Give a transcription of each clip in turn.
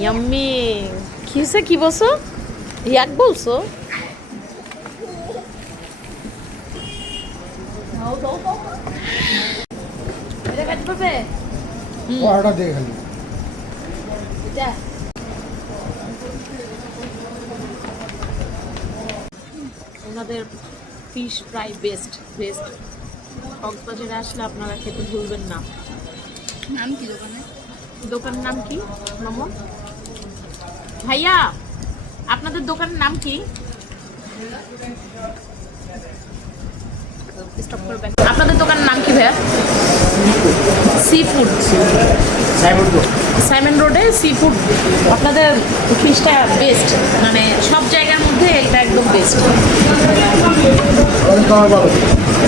Yummy কি হয়েছে? কি বলছো? ইয়াক বলছো? ওনাদের ফিশ ফ্রাই বেস্ট কক্সবাজারে আসলে আপনারা খেতে ভুলবেন না। নাম কি দোকানের নাম কি মামা? ভাইয়া আপনাদের দোকানের নাম কি? আপনাদের দোকানের নাম কি ভাইয়া? সি ফুড, সাইমন রোডে সি ফুড। আপনাদের ফিশটা বেস্ট, মানে সব জায়গার মধ্যে এটা একদম বেস্ট।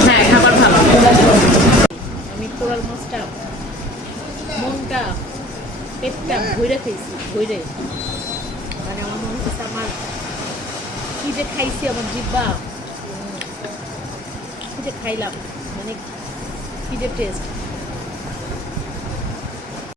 হ্যাঁ খাবার ভালো। আমি কোরাল মাছটা মনটা পেটটা ভইরে খেয়েছি, ভইরে, মানে আমার মনে হচ্ছে আমার কি যে খাইছি, আমার জিব্বা কি যে খাইলাম, মানে কি যে টেস্ট।